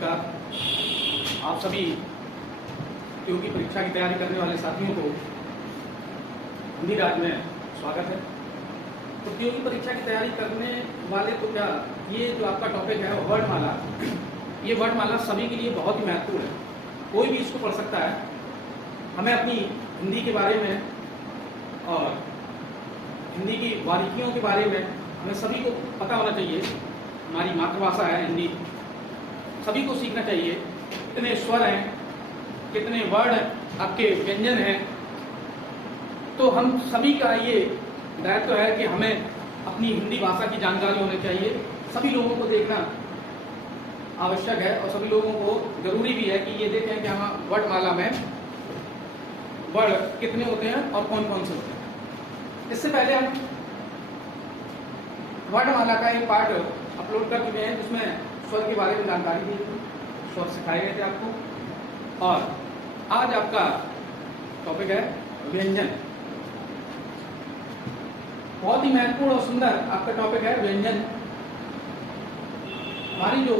नमस्कार। आप सभी टीओ की परीक्षा की तैयारी करने वाले साथियों को हिंदी राज्य में स्वागत है। तो टीओ की परीक्षा की तैयारी करने वाले तो क्या, ये जो आपका टॉपिक है वर्णमाला, ये वर्णमाला सभी के लिए बहुत ही महत्वपूर्ण है। कोई भी इसको पढ़ सकता है। हमें अपनी हिंदी के बारे में और हिंदी की बारीकियों के बारे में हमें सभी को पता होना चाहिए। हमारी मातृभाषा है हिंदी, सभी को सीखना चाहिए। कितने स्वर हैं, कितने वर्ड आपके व्यंजन हैं, तो हम सभी का ये दायित्व है कि हमें अपनी हिंदी भाषा की जानकारी होनी चाहिए। सभी लोगों को देखना आवश्यक है और सभी लोगों को जरूरी भी है कि ये देखें कि हम वर्णमाला में वर्ड कितने होते हैं और कौन कौन से होते हैं। इससे पहले हम वर्णमाला का एक पार्ट अपलोड कर चुके हैं जिसमें स्वर के बारे में जानकारी दी थी, स्वर सिखाए गए थे आपको। और आज आपका टॉपिक है व्यंजन। बहुत ही महत्वपूर्ण और सुंदर आपका टॉपिक है व्यंजन। हमारी जो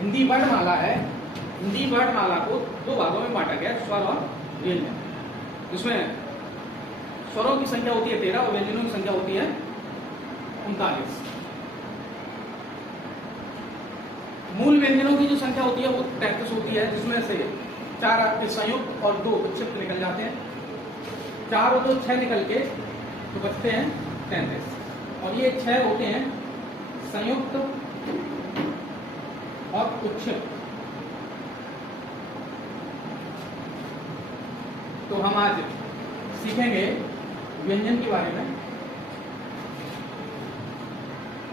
हिंदी वर्णमाला है, हिंदी वर्णमाला को दो भागों में बांटा गया, स्वर और व्यंजन। जिसमें स्वरों की संख्या होती है 13 और व्यंजनों की संख्या होती है 39। मूल व्यंजनों की जो संख्या होती है वो 33 होती है, जिसमें से 4 आपके संयुक्त और 2 विक्षिप्त निकल जाते हैं। 4 और 2 6 निकल के तो बचते हैं 33। और ये 6 होते हैं संयुक्त और विक्षिप्त। तो हम आज सीखेंगे व्यंजन के बारे में।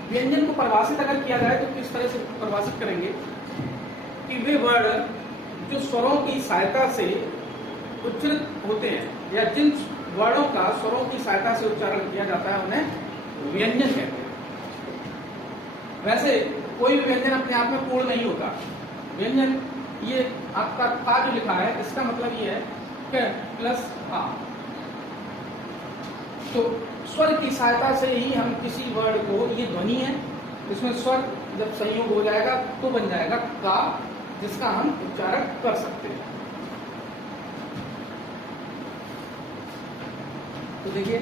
व्यंजन को परिभाषित अगर किया जाए तो किस तरह से परिभाषित करेंगे कि वे वर्ड जो स्वरों की सहायता से उच्चारित होते हैं या जिन वर्णों का स्वरों की सहायता से उच्चारण किया जाता है उन्हें व्यंजन कहते हैं। वैसे कोई भी व्यंजन अपने आप में पूर्ण नहीं होता। व्यंजन ये आपका का जो लिखा है इसका मतलब ये है कि प्लस आ। तो स्वर की सहायता से ही हम किसी वर्ड को, ये ध्वनि है, इसमें स्वर जब संयोग हो जाएगा तो बन जाएगा का, जिसका हम उच्चारण कर सकते हैं। तो देखिए,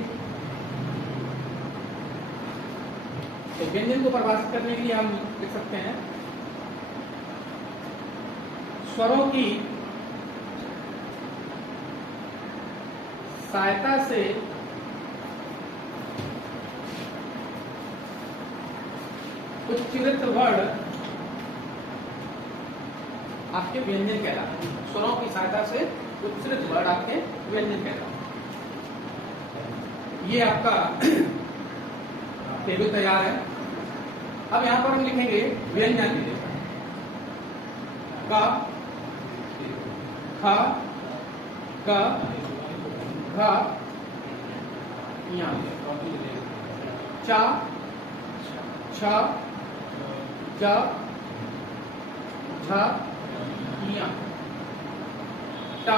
तो व्यंजन को परिभाषित करने के लिए हम लिख सकते हैं स्वरों की सहायता से उच्चारित वर्ड आपके व्यंजन कहलाते हैं। स्वरों की सहायता से उच्चारित वर्ड आपके व्यंजन कहलाते हैं। ये आपका टेबल तैयार है। अब यहां पर हम लिखेंगे व्यंजन का, ख, ग, घ, ञ, च, छ, ज, झ, ञ, ट,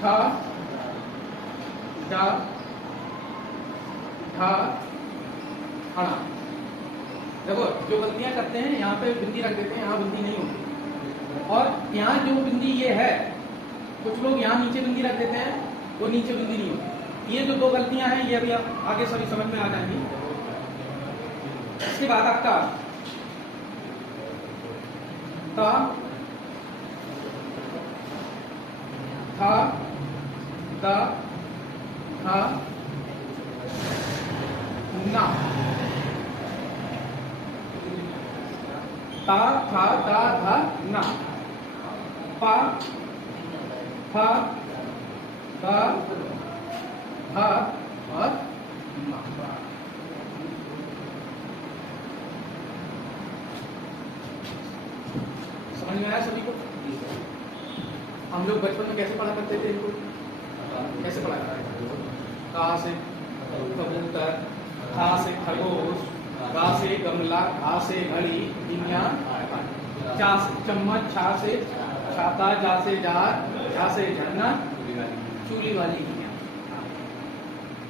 ठ, ड, ढ, ण। देखो, जो गलतियां करते हैं यहाँ पे बिंदी रख देते हैं, यहाँ बिंदी नहीं होती। और यहाँ जो बिंदी ये है, कुछ लोग यहाँ नीचे बिंदी रख देते हैं, वो नीचे बिंदी नहीं होती। ये जो 2 गलतियां हैं ये अभी आप आगे सभी समझ में आ जाएंगी। इसके बाद आपका त, थ, द, ध, न। ता, था, दा, धा, न। पा, फा, गा, हा और मा। समझ में आया सभी को? हम लोग बचपन में कैसे पढ़ा करते थे इनको? कैसे पढ़ा करते थे? का से कबूतर, खा से खरगोश, गा से गमला, घा से घड़ी, दुनिया, चा से चम्मच, छा से छाता, जा से जार, झा से झरना, चूली वाली।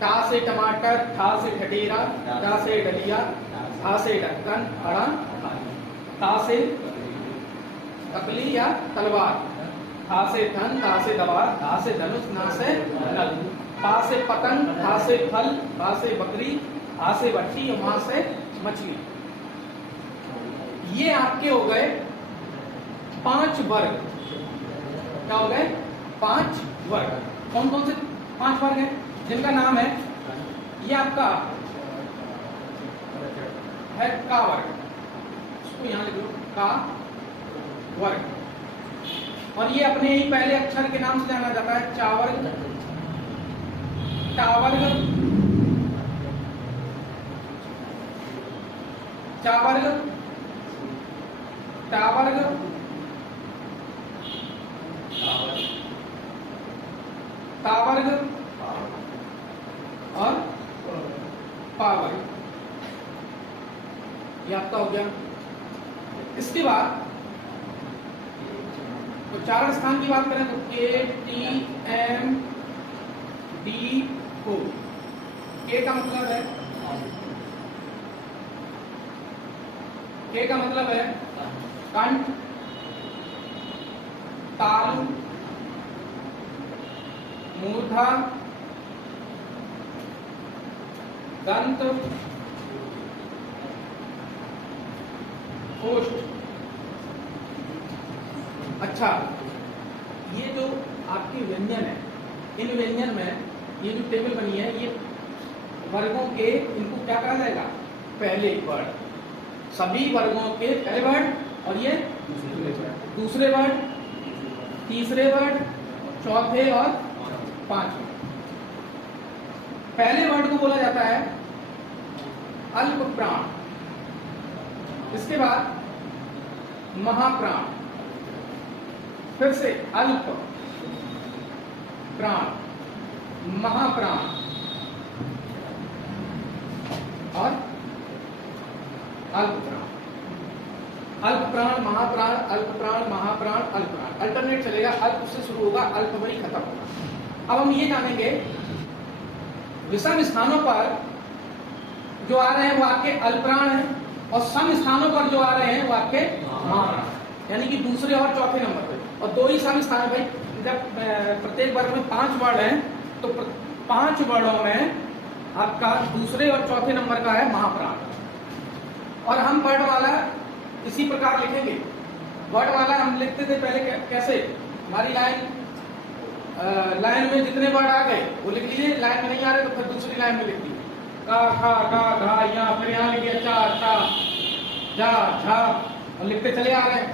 टा से टमाटर, ठा से ठठेरा, डा से डलिया, ठा से ढक्कन, अड़ा, ता से तकली या तलवार, था से धन, धा से दवा, धा से धनुष, ना से नल, पा से पतंग, था से फल, बा से बकरी, आ से भट्टी और मां से मछली। ये आपके हो गए 5 वर्ग। क्या हो गए? 5 वर्ग। कौन कौन से 5 वर्ग हैं? जिनका नाम है, ये आपका है का वर्ग, इसको यहां लिख लो, का वर्ग। और ये अपने ही पहले अक्षर के नाम से जाना जाता है, चावर्ग, टावर्ग, चावर्ग, टावर्ग, तावर्ग और पावर्ग। ये आपका हो गया। इसके बाद तो चारण स्थान की बात करें तो के, टी, एम, डी, ओ। के का मतलब है, के का मतलब है कंठ, तालु, मूर्धा, दंत, ओष्ठ। अच्छा, ये जो आपके व्यंजन है, इन व्यंजन में ये जो टेबल बनी है, ये वर्गों के, इनको क्या कहा जाएगा? पहले वर्ड। सभी वर्गों के पहले वर्ड, और ये दूसरे वर्ड, तीसरे वर्ड, चौथे और पांचवें। पहले वर्ड को बोला जाता है अल्प प्राण, इसके बाद महाप्राण, फिर से अल्प प्राण, महाप्राण और अल्प प्राण। अल्प प्राण, महाप्राण, अल्प प्राण, महाप्राण, अल्प प्राण, अल्टरनेट चलेगा। अल्प से शुरू होगा, अल्प वही खत्म होगा। अब हम ये जानेंगे विषम स्थानों पर जो आ रहे हैं वो आपके अल्पप्राण हैं, और सम स्थानों पर जो आ रहे हैं वो आपके महाप्राण, यानी कि दूसरे और चौथे नंबर पे। और 2 ही सम स्थान है भाई। जब प्रत्येक वर्ग में 5 वर्ड हैं, तो 5 वर्डों में आपका दूसरे और चौथे नंबर का है महाप्राण। और हम वर्ड वाला इसी प्रकार लिखेंगे। वर्ड वाला हम लिखते थे पहले कैसे? हमारी लाइन में जितने वर्ड आ गए वो लिख लीजिए, लाइन में नहीं आ रहे तो फिर दूसरी लाइन में लिख लीजिए। का, खा, गा, घा, यहाँ, फिर यहाँ लिखिए चा, चा, जा, झा, और लिखते चले आ रहे हैं।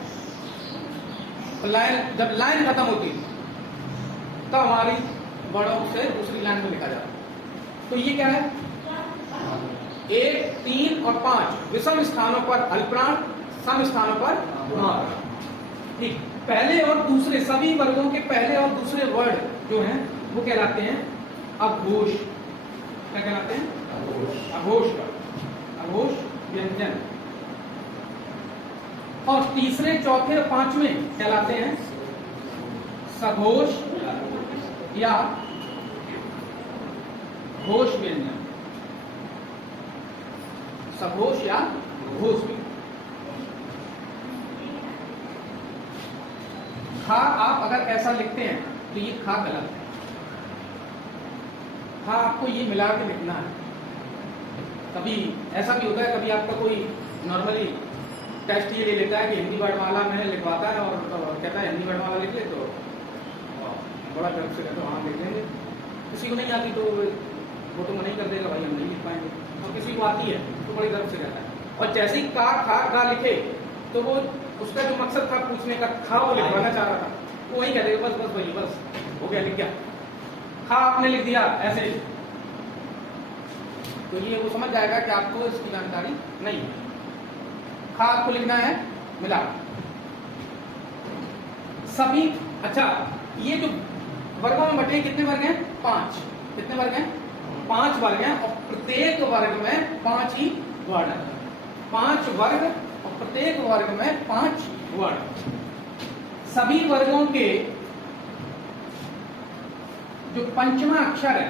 तो लाइन, जब लाइन खत्म होती तब हमारी वर्डों से दूसरी लाइन में लिखा जाता। तो ये क्या है? 1, 3 और 5 विषम स्थानों पर अल्पप्राण, सम स्थानों पर महाप्राण। ठीक, पहले और दूसरे सभी वर्गों के पहले और दूसरे वर्ड जो हैं वो कहलाते हैं अघोष। क्या कहलाते हैं? अघोष। अघोष व्यंजन। और तीसरे, चौथे और पांचवें कहलाते हैं सघोष या घोष व्यंजन। सघोष या घोष व्यंजन। खा आप अगर ऐसा लिखते हैं तो ये खा गलत है। खा आपको ये मिला के लिखना है। कभी ऐसा भी होता है, कभी आपका कोई नॉर्मली टेस्ट ये ले लेता है कि हिंदी वर्णमाला में लिखवाता है और कहता है हिंदी वर्णमाला लिख ले, तो बड़ा गर्व से कहते वहाँ लिख लेंगे। किसी को नहीं आती तो वो तो मना ही कर देगा, भाई हम नहीं लिख पाएंगे। और किसी को आती है तो बड़े गर्व से कहता है। और जैसे ही का, खा, गा लिखे तो वो उसका जो मकसद था पूछने का, खा वो लिखवाना चाह रहा था, वो वही कह देगा बस बस वही बस हो गया, लिख गया। खा आपने लिख दिया ऐसे, तो ये वो समझ जाएगा कि आपको इसकी जानकारी नहीं है। खा आपको लिखना है मिला सभी। अच्छा, ये जो वर्गों में बटे कितने वर्ग हैं? 5। कितने वर्ग हैं? 5 वर्ग हैं, और प्रत्येक वर्ग में 5 ही वर्ड है। 5 वर्ग और प्रत्येक वर्ग में 5 वर्ड। सभी वर्गों के जो पंचमा अक्षर है,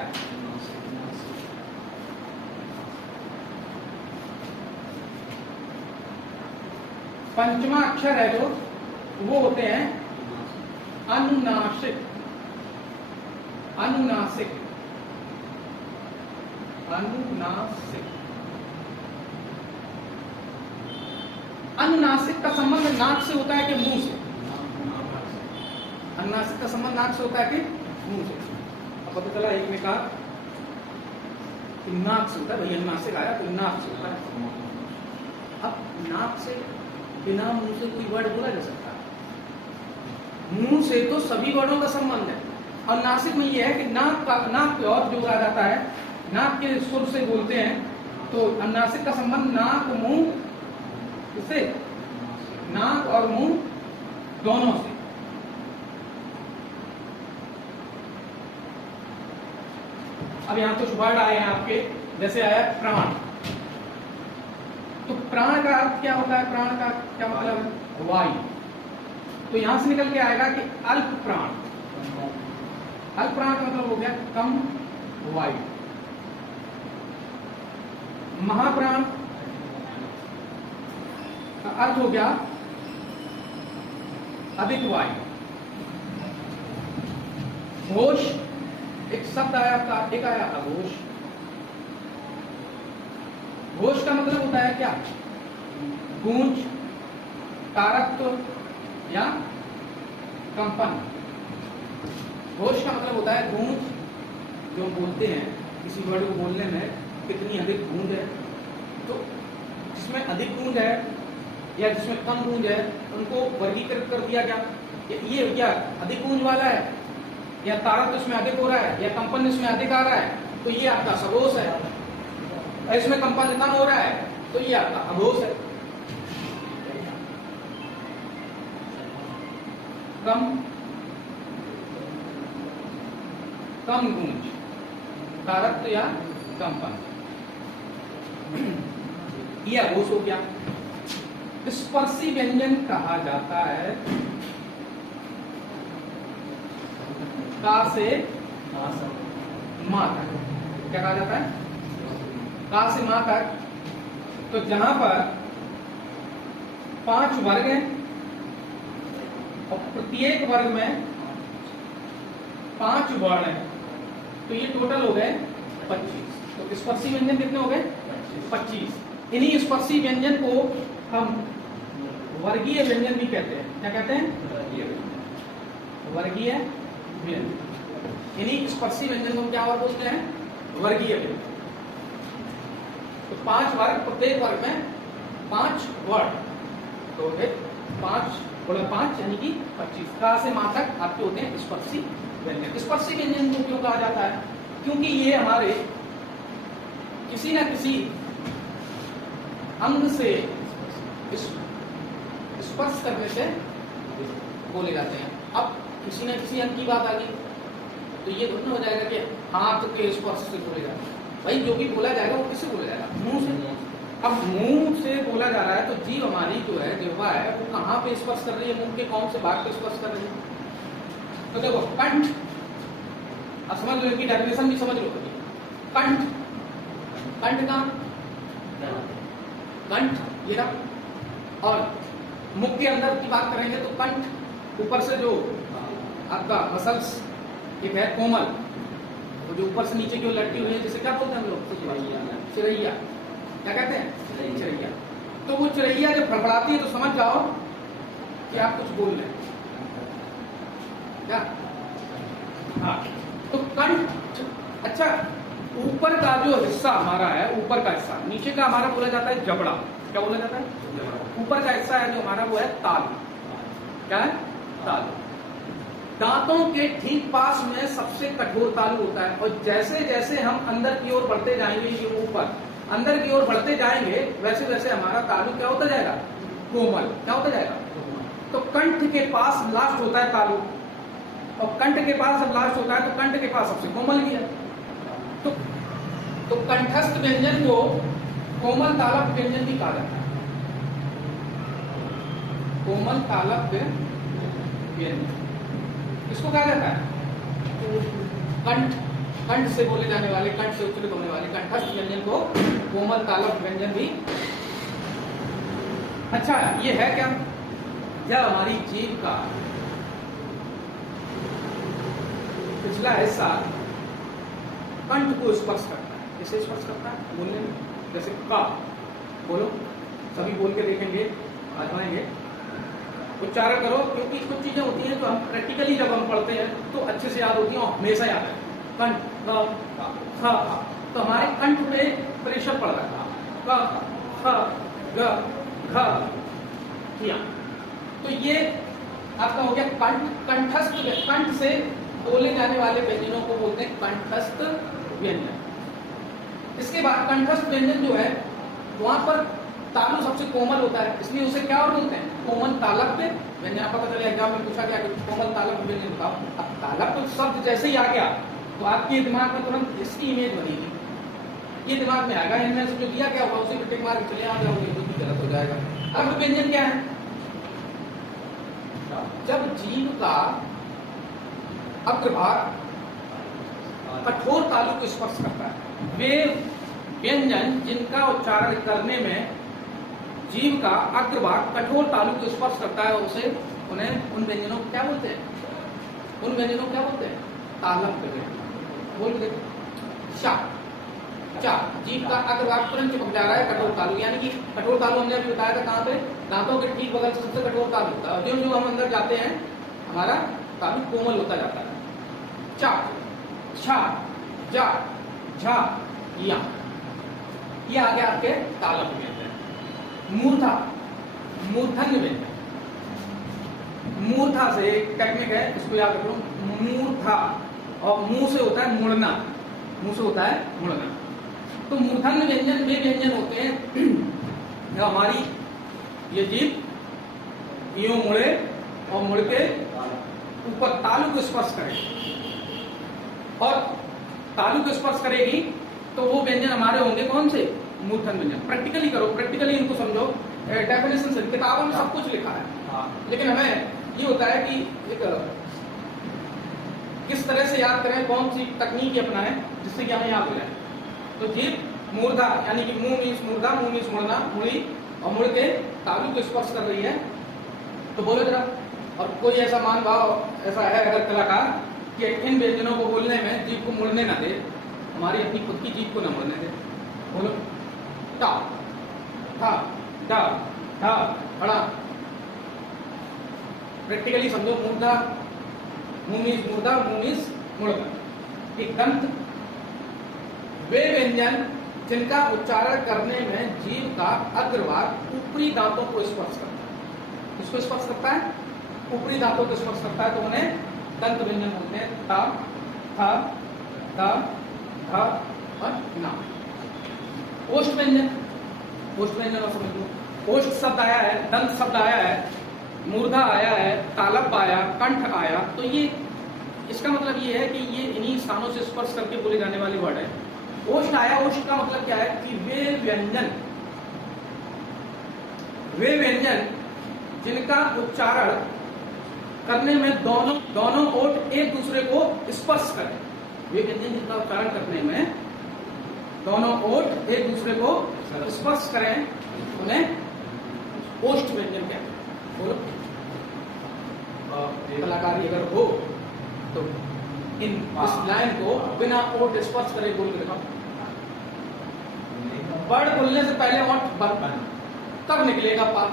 पंचमा अक्षर है जो, वो होते हैं अनुनासिक। अनुनासिक, अनुनासिक। अनुनासिक का संबंध नाक से होता है कि मुंह से? अनुनासिक का संबंध नाक से होता है कि मुंह से? अब पता चला एक ने कहा कि नाक से होता है, भैया अनुनासिक आया तो नाक से होता है। अब नाक से बिना मुंह से कोई वर्ड बोला जा सकता है? मुंह से तो सभी वर्डों का संबंध है। और नासिक में यह है कि नाक पे और जो आ जाता है, नाक के सुर से बोलते हैं, तो अनुनासिक का संबंध नाक मुंह से, नाक और मुंह दोनों से। अब यहां कुछ वर्ड आए हैं आपके, जैसे आया प्राण। तो प्राण का अर्थ क्या होता है? प्राण का क्या मतलब है? वायु। तो यहां से निकल के आएगा कि अल्प प्राण। अल्प प्राण का मतलब हो गया कम वायु। महाप्राण का अर्थ हो गया अधिक वायु। घोष, एक शब्द आया आपका, एक आया अघोष। घोष का मतलब होता है क्या? गूंज, तारकत्व या कंपन। घोष का मतलब होता है गूंज, जो बोलते हैं किसी वर्ड को बोलने में कितनी अधिक गूंज है। तो जिसमें अधिक गूंज है या जिसमें कम गूंज है, उनको वर्गीकृत कर दिया गया। ये क्या अधिक गूंज वाला है, या तारक इसमें अधिक हो रहा है, या कंपन इसमें अधिक आ रहा है, तो ये आपका सघोष है। इसमें कंपन कम हो रहा है, तो ये आपका अघोष है। कम कम गूंज, तारक या कंपन, ये अघोष हो गया। स्पर्शी व्यंजन कहा जाता है का से मा तक। क्या कहा जाता है? का से मा तक। तो जहां पर 5 वर्ग हैं और प्रत्येक वर्ग में 5 वर्ण हैं, तो ये टोटल हो गए 25। तो स्पर्शी व्यंजन कितने हो गए? 25। इन्हीं स्पर्शी व्यंजन को हम वर्गीय व्यंजन भी कहते हैं। क्या कहते हैं? वर्गीय व्यंजन। इन्हीं स्पर्शी व्यंजन को क्या और बोलते हैं? वर्गीय व्यंजन। तो 5 वर्ग, प्रत्येक वर्ग में 5 वर्ण, तो 5 गुणा 5 यानी कि 25। का से मा तक आपके होते हैं स्पर्शी व्यंजन। स्पर्शी व्यंजन को क्यों कहा जाता है? क्योंकि ये हमारे किसी न किसी अंग से स्पर्श करने से बोले जाते हैं। अब किसी न किसी अंग की बात आ गई, तो ये दोनों हो जाएगा कि हाथ के स्पर्श से बोले जाते हैं। भाई जो भी बोला जाएगा वो किससे बोला जाएगा? मुंह से। अब मुंह से बोला जा रहा है, तो जीभ हमारी जो है, जिह्वा है, वो कहाँ पे स्पर्श कर रही है? मुंह के कौन से भाग पे स्पर्श कर रही है? तो देखो कंठ, अब समझ लो, इनकी डेफिनेशन भी समझ लो। कंठ, कंठ का कंठ ये रहा, और मुख के अंदर की बात करेंगे तो कंठ ऊपर से जो आपका मसल्स एक है कोमल, तो जो ऊपर से नीचे की ओर लटकी हुई है, जिसे क्या बोलते हैं हम लोग? चिरैया। क्या कहते हैं? चिरैया। तो वो चिरैया जब फड़फड़ाती है तो समझ जाओ कि आप कुछ बोल रहे हैं। क्या? हाँ, तो कंठ। अच्छा, ऊपर का जो हिस्सा हमारा है, ऊपर का हिस्सा, नीचे का हमारा बोला जाता है जबड़ा। क्या बोला जाता है? ऊपर का हिस्सा है जो हमारा, वो है तालु। क्या है? तालु। दांतों के ठीक पास में सबसे कठोर तालु होता है, और जैसे जैसे हम अंदर की ओर बढ़ते जाएंगे, ये ऊपर अंदर की ओर बढ़ते जाएंगे, वैसे वैसे हमारा तालु क्या होता जाएगा? कोमल। क्या होता जाएगा? तो कंठ के पास लास्ट होता है तालु, और कंठ के पास जब लास्ट होता है तो कंठ के पास सबसे कोमल भी है। तो कंठस्थ व्यंजन को कोमल तालव्य व्यंजन भी कहा जाता है। कोमल तालव्य व्यंजन इसको कहा जाता है। कंठ, कंठ से बोले जाने वाले, कंठ से उच्चारित होने वाले कंठस्थ व्यंजन को कोमल तालव्य व्यंजन भी अच्छा, ये है क्या? जब हमारी जीभ का पिछला हिस्सा कंठ को स्पर्श करता है, किसे स्पर्श करता है बोलने में? जैसे का, बोलो, सभी बोल के देखेंगे, आजमाएंगे, उच्चारण करो, क्योंकि कुछ चीजें होती हैं जो हम प्रैक्टिकली जब हम पढ़ते हैं तो अच्छे से याद होती हैं और हमेशा याद है। कंठ, क, ख, तो हमारे कंठ पे प्रेशर पड़ रहा है, क, ख, ग, घ, किया, तो ये आपका हो गया कंठ। कंठस्थ, कंठ से बोले जाने वाले व्यंजनों को बोलते हैं कंठस्थ व्यंजन। इसके बाद कंठस्थ व्यंजन जो है वहां पर तालु सबसे कोमल होता है, इसलिए उसे क्या और बोलते हैं? कोमल तालव्य व्यंजन। पता चले एग्जाम में पूछा गया कि कोमल तालव्य व्यंजन बताओ। अब तालव्य शब्द जैसे ही आ गया तो आपके दिमाग में तुरंत इसकी इमेज बनेगी, ये दिमाग में आएगा, इनमें से जो दिया क्या होगा उसी को टिक मार के चले आ जाओगे, तो भी गलत हो जाएगा। अब व्यंजन क्या है? जब जीव का अग्रभाग कठोर तालु को स्पर्श करता है, वे व्यंजन जिनका उच्चारण करने में जीव का अग्रभाग कठोर तालु को स्पर्श करता है, उसे उन्हें उन व्यंजनों को क्या बोलते हैं? उन व्यंजनों को क्या बोलते हैं? तालव्य। बोल दे, शा, चा, जीव का अग्रभाग तुरंत चिपक जा रहा है कठोर तालु, यानी कि कठोर तालु हमने अभी बताया था कहाँ पे? दांतों के ठीक बगल से सबसे कठोर तालु होता है, जो हम अंदर जाते हैं हमारा तालु कोमल होता जाता है। चा, छा, जा, झा, या, ये आ गया आपके तालव्य व्यंजन। मूर्धा, मूर्धन्य व्यंजन। मूर्धा से एक टेक्निक है, इसको याद रखो, मूर्धा, और मुंह से होता है मुड़ना, मुंह से होता है मुड़ना। तो मूर्धन्य व्यंजन वे व्यंजन होते हैं जो हमारी ये जीभ यूं मुड़े और मुड़ के ऊपर तालु को स्पर्श करे, और तालु को स्पर्श करेगी तो वो व्यंजन हमारे होंगे कौन से? मूर्धन्य व्यंजन। प्रैक्टिकली करो, प्रैक्टिकली इनको समझो, डेफिनेशन से किताबों में सब कुछ लिखा है, लेकिन हमें ये होता है कि एक किस तरह से याद करें, कौन सी तकनीक अपनाएं जिससे कि हमें याद हो जाए। तो जीभ मूर्धा, यानी कि मुंह मीन्स मूर्धा, मुंह मीन्स मुड़ना, मुड़ी, और मुड़ के तालु को स्पर्श कर रही है। तो बोलो जरा, और कोई ऐसा मान भाव ऐसा है अगर कलाकार कि इन व्यंजनों को बोलने में जीभ को मुड़ने ना दे, हमारी अपनी खुद की जीभ को ना मुड़ने दे। बोलो, टा, था, डा, ढा, हड़ा। प्रैक्टिकली समझो, मूर्धा, मुंह मीन्स मूर्धा, मुंह मीन्स मुड़ना। दंत, वे व्यंजन जिनका उच्चारण करने में जीभ का अग्रभाग ऊपरी दांतों को स्पर्श करता है। किसको स्पर्श करता है? ऊपरी दांतों को स्पर्श करता है, तो उन्हें दंत व्यंजन बोलते हैं। ता, था, दा, धा और ना। ओष्ठ व्यंजन, ओष्ठ व्यंजन और समझ लो, ओष्ठ शब्द आया है, दंत शब्द आया है, मूर्धा आया है, तालव्य आया, कंठ आया, तो ये इसका मतलब ये है कि ये इन्हीं स्थानों से स्पर्श करके बोले जाने वाले वर्ड है। ओष्ठ आया, ओष्ठ का मतलब क्या है? कि वे व्यंजन जिनका उच्चारण करने में दोनों ओठ एक दूसरे को स्पर्श करें। वे व्यंजन जिनका उच्चारण करने में दोनों ओठ एक दूसरे को स्पर्श करें, उन्हें ओष्ठ व्यंजन कहते हैं। बोलो, कलाकारी अगर हो तो इन इस लाइन को बिना ओठ स्पर्श करे बोल के दिखाओ। वर्ड बोलने से पहले ओठ बंद, तब निकलेगा पा।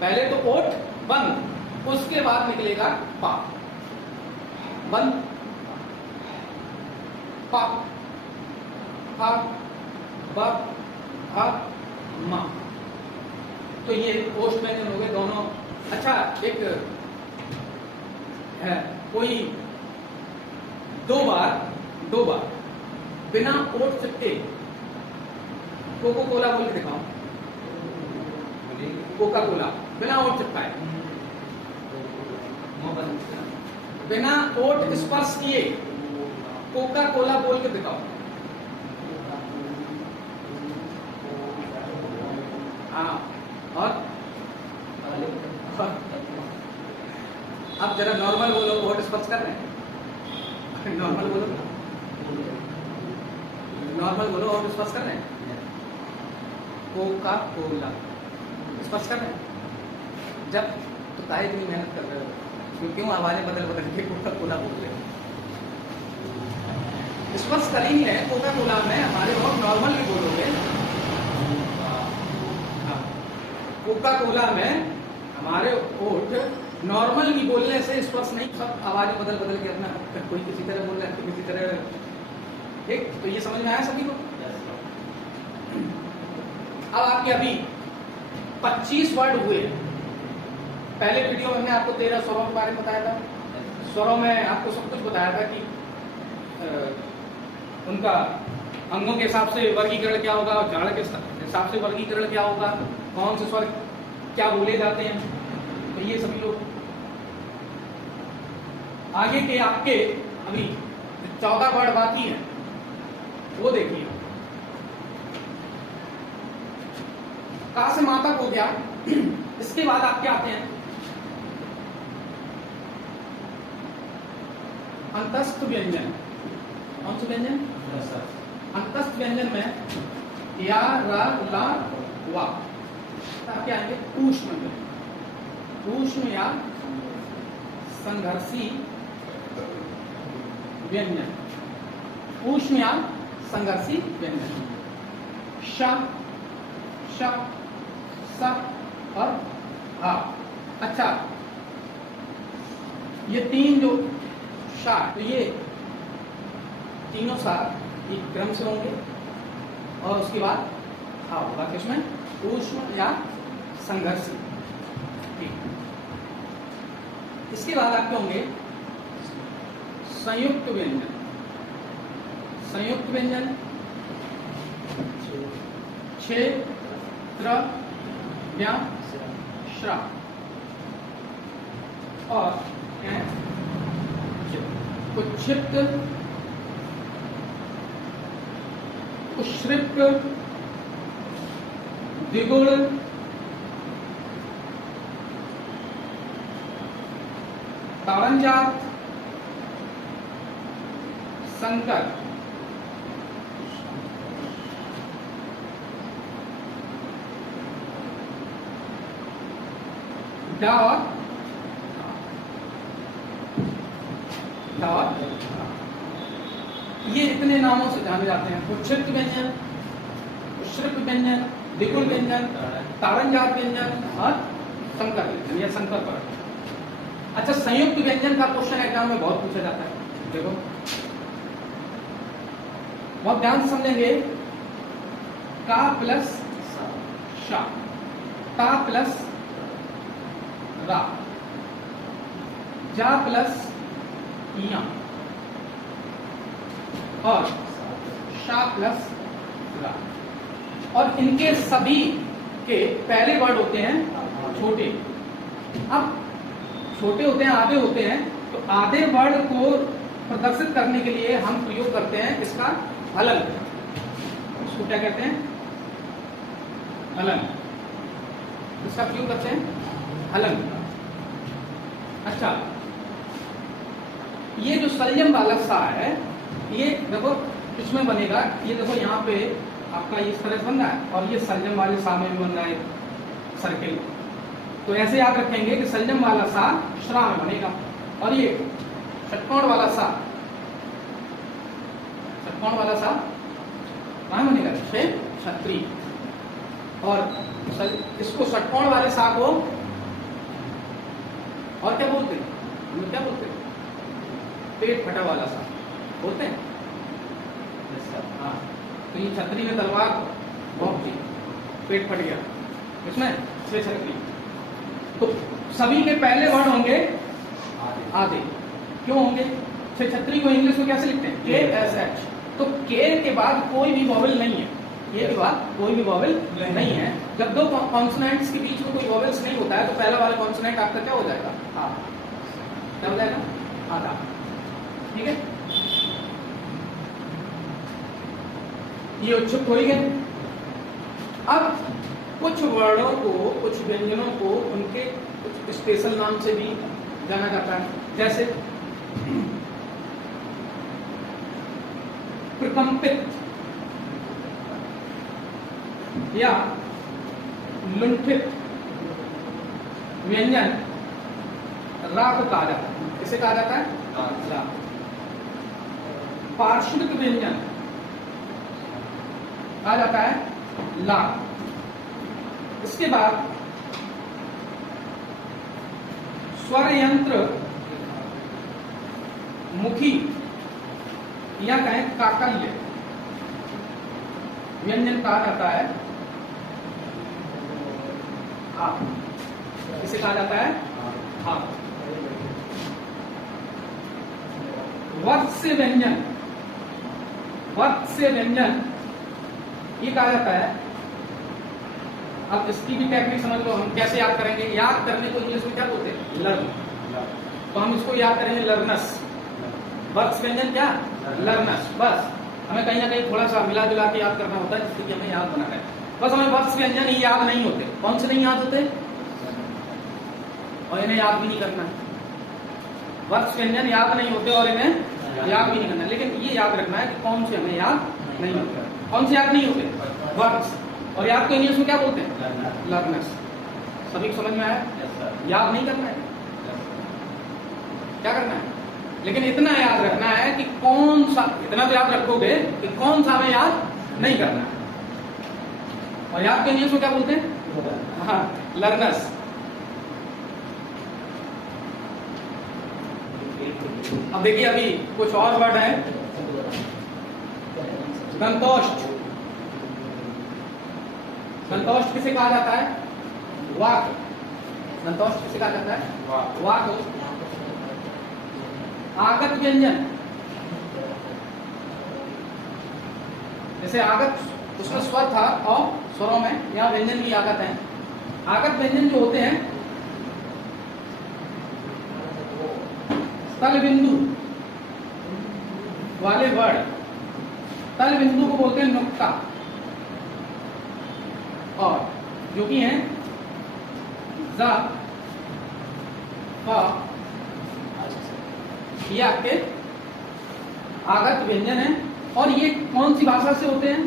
पहले तो ओठ बंद, उसके बाद निकलेगा पा। बंद, पा, हा, बा, हा, मा। तो ये ओष्ठ व्यंजन हो गए दोनों। अच्छा, एक है कोई दो बार बिना ओठ चिपके कोको कोला बोल के दिखाओ। कोका कोला बिना ओठ चिपकाए, बिना ओठ स्पर्श किए कोका कोला बोल के दिखाओ। हाँ, और अब जरा नॉर्मल बोलो, ओठ स्पर्श कर रहे हैं। नॉर्मल बोलो, नॉर्मल बोलो, ओठ स्पर्श कर रहे हैं। कोका कोला, स्पर्श कर रहे हैं? जब तो काहे इतनी मेहनत कर रहे हो? क्यों आवाजें बदल बदल के कोका कोला बोल रहे हो? स्पर्श कर ही है कोका कोला में, हमारे बहुत नॉर्मल भी बोलोगे। कोका कोला में हमारे ओठ नॉर्मल भी बोलने से स्पर्श नहीं, सब आवाजें बदल बदल के अपना, कोई किसी तरह बोल रहा है, कोई किसी तरह। ठीक, तो ये समझ में आया सभी को? अब आपके अभी 25 वर्ड हुए। पहले वीडियो में हमने आपको 13 स्वरों के बारे में बताया था। स्वरों में आपको सब कुछ बताया था कि उनका अंगों के हिसाब से वर्गीकरण क्या होगा, झाड़ के हिसाब से वर्गीकरण क्या होगा, कौन से स्वर क्या बोले जाते हैं। तो ये सभी लोग आगे के आपके अभी 14 वर्ड बाकी हैं, वो देखिए। का से माता हो गया। इसके बाद आपके आते हैं अंतस्थ व्यंजन। कौन से व्यंजन? अंतस्थ व्यंजन में या, रा, ला, वा। क्या आएंगे? ऊष्म में, ऊष्म या संघर्षी व्यंजन, ऊष्म या संघर्षी व्यंजन। श, श, स और आ। अच्छा, ये तीन जो शा, तो ये तीनों साथ एक क्रम से होंगे और उसके बाद हा होगा किसमें? ऊष्म या संघर्षी। इसके बाद आपके होंगे संयुक्त व्यंजन। संयुक्त व्यंजन क्षे, त्र, ज्ञ, श्रा और उच्छिप्त, उश्रिप्त, द्विगुण, ताड़नजात, संकर, डा और ये इतने नामों से जाने जाते हैं। उच्छिप्त व्यंजन, उश्रिप्त व्यंजन, द्विगुण व्यंजन, ताड़नजात व्यंजन और संकर व्यंजन या संकर पर। अच्छा, संयुक्त व्यंजन का क्वेश्चन एग्जाम में बहुत पूछा जाता है। देखो बहुत ध्यान से समझेंगे। का प्लस शा, ता प्लस रा, जा प्लस या और शा प्लस रा। और इनके सभी के पहले वर्ड होते हैं छोटे। अब छोटे होते हैं, आधे होते हैं, तो आधे वर्ड को प्रदर्शित करने के लिए हम प्रयोग करते हैं इसका हलन। इसको क्या कहते हैं? हलन। इसका प्रयोग करते हैं हलन। अच्छा, ये जो संयम वाला सा है, ये देखो इसमें बनेगा। ये देखो यहाँ पे आपका इस तरह से बन रहा है और ये संयम वाले सा में भी बन रहा है सर्किल। तो ऐसे याद रखेंगे कि संयम वाला सा श्रा में बनेगा और ये षटकोण वाला सा, षटकोण वाला सा कहाँ बनेगा? क्षत्री। और इसको षटकोण वाले सा को और क्या बोलते हैं? हम क्या बोलते हैं? पेट फटा वाला सा बोलते हैं। हाँ, तो ये छतरी में तलवार बहुत थी, पेट फट गया इसमें, इसलिए छतरी। तो सभी के पहले वर्ड होंगे आधे। क्यों होंगे? छतरी को इंग्लिश में कैसे लिखते हैं? KSH। तो के के बाद कोई भी वॉवेल नहीं है। ये के बाद कोई भी वॉवेल नहीं है। जब दो कॉन्सोनेंट्स के बीच में कोई वॉवेल्स नहीं होता है तो पहला वाला कॉन्सोनेंट आपका क्या हो जाएगा? आ। क्या हो जाएगा? आधा। ठीक है, ये उच्छिप्त हो ही गए। अब कुछ वर्णों को, कुछ व्यंजनों को उनके कुछ स्पेशल नाम से भी जाना जाता है। जैसे प्रकंपित या लुंठित, व्यंजन रा को कहा जाता है। किसे कहा जाता है? रा। पार्श्विक व्यंजन कहा जाता है ला। इसके बाद स्वर यंत्र मुखी या कहें काकल्य व्यंजन कहा जाता है हा। इसे कहा जाता है हा। वत्स्य व्यंजन, वत्स्य व्यंजन ये कहा जाता है। अब इसकी भी टेक्निक समझ लो, हम कैसे याद करेंगे। याद करने को इंग्लिश में क्या बोलते हैं? लर्न। तो हम इसको याद करेंगे लर्नस। वत्स्य व्यंजन क्या? लर्नस। बस हमें कहीं ना कहीं थोड़ा सा मिला जुला के याद करना होता है, जिससे कि हमें याद बनाना है। बस हमें वत्स्य व्यंजन ही याद नहीं होते। कौन से नहीं याद होते? और इन्हें याद भी नहीं करना। वत्स्य व्यंजन याद नहीं होते और इन्हें याद भी नहीं करना। लेकिन ये याद रखना है कि कौन से हमें याद नहीं होते। कौन से याद नहीं होते? वर्ड्स। और याद को इंग्लिश में क्या बोलते हैं? लर्नर्स। सभी को समझ में आया? याद नहीं करना है, क्या करना है? लेकिन इतना याद रखना है कि कौन सा, इतना तो याद रखोगे कि कौन सा हमें याद नहीं करना है। और याद को इंग्लिश में क्या बोलते हैं? हाँ, लर्नर्स। अब देखिए अभी कुछ और वर्ड है। दंतोष्ठ। दंतोष्ठ किसे कहा जाता है? वाक। दंतोष्ठ किसे कहा जाता है? वाक। आगत व्यंजन, जैसे आगत उसमें स्वर था और स्वरों में यहाँ व्यंजन भी आगत है। आगत व्यंजन जो होते हैं, तल बिंदु वाले वर्ड, तल बिंदु को बोलते हैं नुक्ता, और जो कि हैं ज़, फ, ये आपके आगत व्यंजन है। और ये कौन सी भाषा से होते हैं?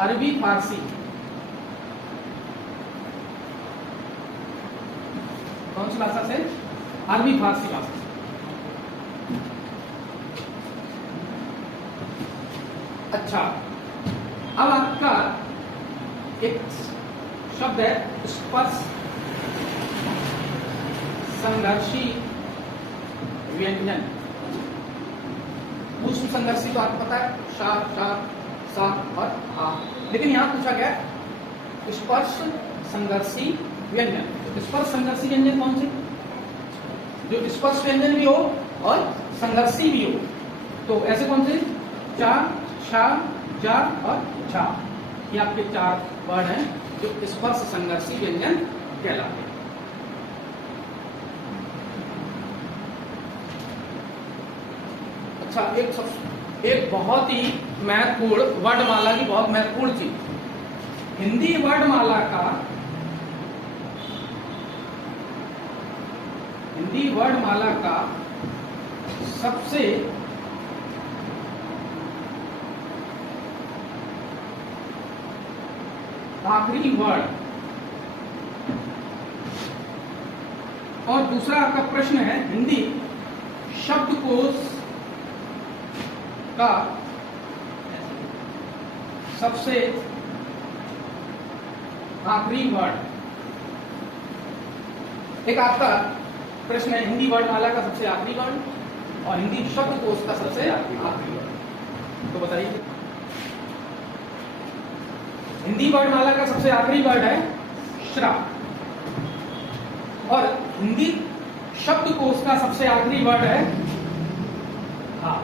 अरबी फारसी। कौन सी भाषा से? अरबी फारसी भाषा से। अच्छा, अब आपका एक शब्द है स्पर्श संघर्षी व्यंजन। पुष्प संघर्षी तो आपको पता है, शा, शा, सा और हा। लेकिन यहां पूछा गया स्पर्श संघर्षी व्यंजन। स्पर्श संघर्षी व्यंजन कौन से? जो स्पर्श व्यंजन भी हो और संघर्षी भी हो। तो ऐसे कौन से? चा, शा, जा और छा। ये आपके चार वर्ड हैं जो स्पर्श संघर्षी व्यंजन कहलाते हैं। अच्छा, एक बहुत ही महत्वपूर्ण वर्णमाला की बहुत महत्वपूर्ण चीज, हिंदी वर्णमाला का सबसे आखिरी वर्ड। और दूसरा आपका प्रश्न है, हिंदी शब्दकोश का सबसे आखिरी वर्ड। एक आपका प्रश्न है, हिंदी वर्णमाला का सबसे आखिरी वर्ड और हिंदी शब्दकोश का सबसे आखिरी वर्ड। तो बताइए, हिंदी वर्णमाला का सबसे आखिरी वर्ड है श्रा, और हिंदी शब्दकोश का सबसे आखिरी वर्ड है हा।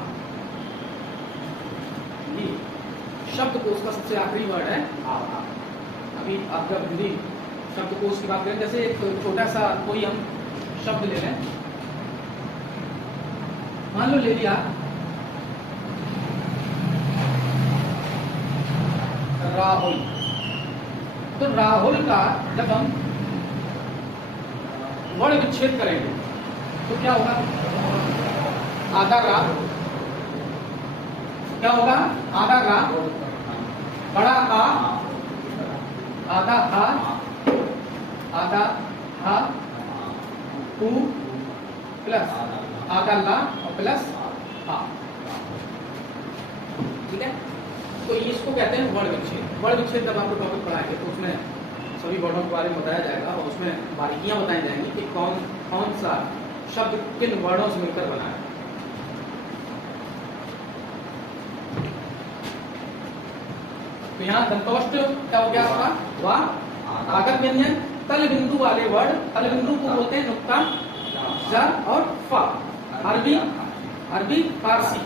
शब्दकोश का सबसे आखिरी वर्ड है हा। अभी आप जब हिंदी शब्दकोश की बात करें, जैसे एक छोटा सा कोई हम शब्द ले लें, मान लो ले लिया राहुल। तो राहुल का जब हम वर्ण विच्छेद करेंगे तो क्या होगा? आधा रा, क्या होगा? आधा रा, बड़ा आ, आधा हा, आधा हा, प्लस आ का ला और प्लस आ। ठीक है, तो इसको कहते हैं वर्ण विच्छेद। वर्ण विच्छेद जब आपको टॉपिक पढ़ाएंगे तो उसमें सभी वर्णों के बारे में बताया जाएगा और उसमें बारीकियां बताई जाएंगी कि कौन कौन सा शब्द किन वर्णों से मिलकर बना है। तो यहाँ दंतोष्ट क्या हो गया आपका? वाह। आगत व्यंजन तल बिंदु वाले वर्ण, तल बिंदु को बोलते हैं नुक्ता, ज और फा। अरबी फारसी।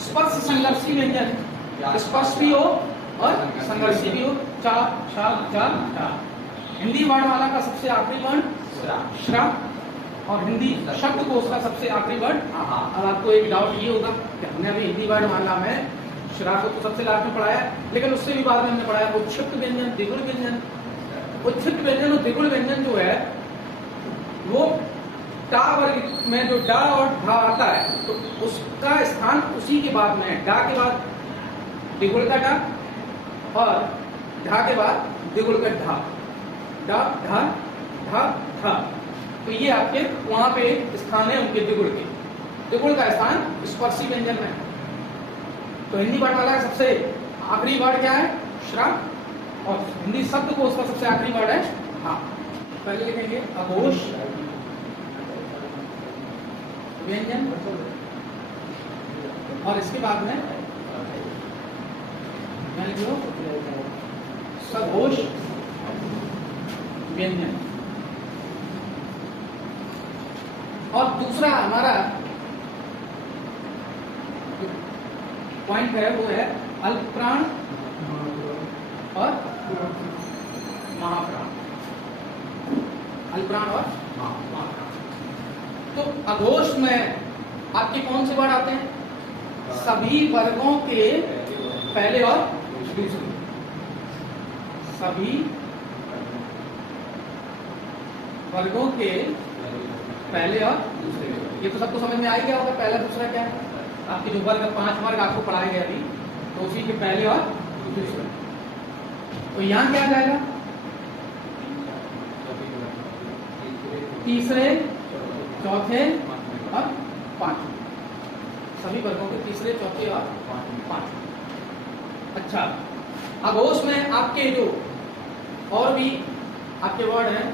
स्पर्श संघर्षी व्यंजन, स्पर्श भी हो और संघर्षी भी हो, चा छा जा टा। हिंदी वर्णमाला का सबसे आखिरी वर्ण श्रा और हिंदी शब्दकोश का सबसे आखिरी वर्ण। अब आपको एक डाउट ये होगा कि हमने अभी हिंदी वर्णमाला में श्रा को तो सबसे लास्ट में पढ़ाया, लेकिन उससे भी बाद में हमने पढ़ाया उच्छिष्ट व्यंजन, द्विगुण व्यंजन। उच्छिष्ट व्यंजन और द्विगुण व्यंजन जो है वो टा वर्ग में जो डा और ढा आता है तो उसका स्थान उसी के बाद में है। डा के बाद द्विगुण का डा और ढा के बाद द्विगुण का ढा, डा ढा ढा ढा। तो ये आपके वहां पे स्थान है उनके द्विगुण के। द्विगुण का स्थान स्पर्शी व्यंजन में है। तो हिंदी वर्णमाला का सबसे आखिरी वर्ड क्या है? श्रा। और हिंदी शब्दकोश का सबसे आखिरी वर्ड है हा। पहले लिखेंगे अघोष व्यंजन और इसके बाद में लिखो सघोष व्यंजन। और दूसरा हमारा पॉइंट है वो है अल्पप्राण और महाप्राण। अल्पप्राण और महाप्राण। तो अघोष में आपके कौन से वर्ड आते हैं? सभी वर्गों के पहले और दूसरे। सभी वर्गों के पहले और दूसरे। ये तो सबको समझ में आ गया होगा पहला दूसरा क्या है। आपके जो वर्ग 5 वर्ग आपको पढ़ाए गए अभी तो उसी के पहले और दूसरे। तो यहां क्या आ जाएगा? तीसरे, चौथे और पांचवें। सभी वर्गों के तीसरे, चौथे और पांचवें। अच्छा, अघोष में आपके जो और भी आपके वर्ड हैं,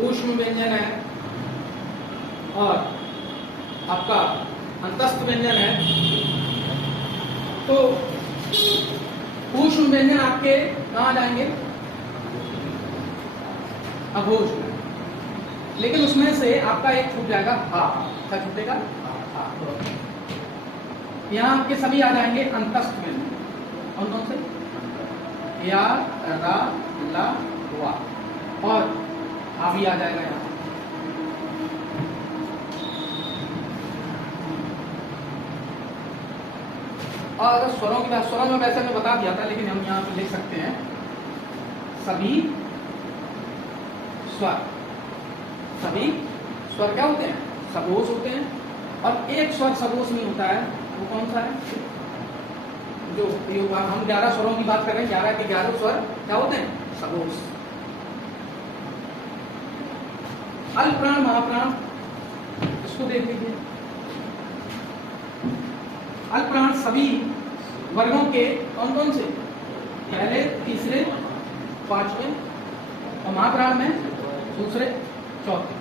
ऊष्म व्यंजन है और आपका अंतस्थ व्यंजन है। तो ऊष्म व्यंजन आपके कहां जाएंगे? अघोष में। लेकिन उसमें से आपका एक छूट जाएगा हा। क्या छूटेगा? हा। यहाँ आपके सभी आ जाएंगे अंतस्थ व्यंजन। कौन कौन से? या, रा, ला, वा और आ भी आ जाएगा यहाँ। और अगर स्वरों की बात, स्वरों में वैसे मैं बता दिया था लेकिन हम यहाँ पे लिख सकते हैं सभी स्वर। सभी स्वर क्या होते हैं? सघोष होते हैं। और एक स्वर सघोष नहीं होता है, वो कौन सा है? जो हम 11 स्वरों की बात कर रहे हैं, 11 के 11 स्वर क्या होते हैं? सघोष। अल्पप्राण महाप्राण इसको देख लीजिए। अल्पप्राण सभी वर्गों के कौन कौन से? पहले, तीसरे, पांचवें और महाप्राण में दूसरे, चौथे।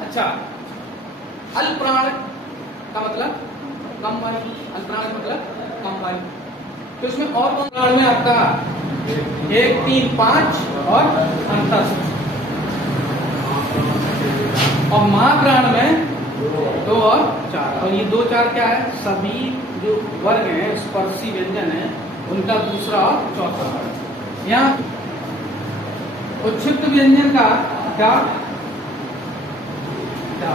अच्छा, अल्पप्राण का मतलब कम वायु। अल्पप्राण का मतलब कम वायु। तो इसमें और कौन प्राण में आपका 1, 3, 5 और अंतस्थ। और महाप्राण में 2 और 4। और ये 2, 4 क्या है? सभी जो वर्ग हैं, स्पर्शी व्यंजन है, उनका दूसरा और चौथा वर्ग। यहाँ उच्छिष्ट व्यंजन का डा, डा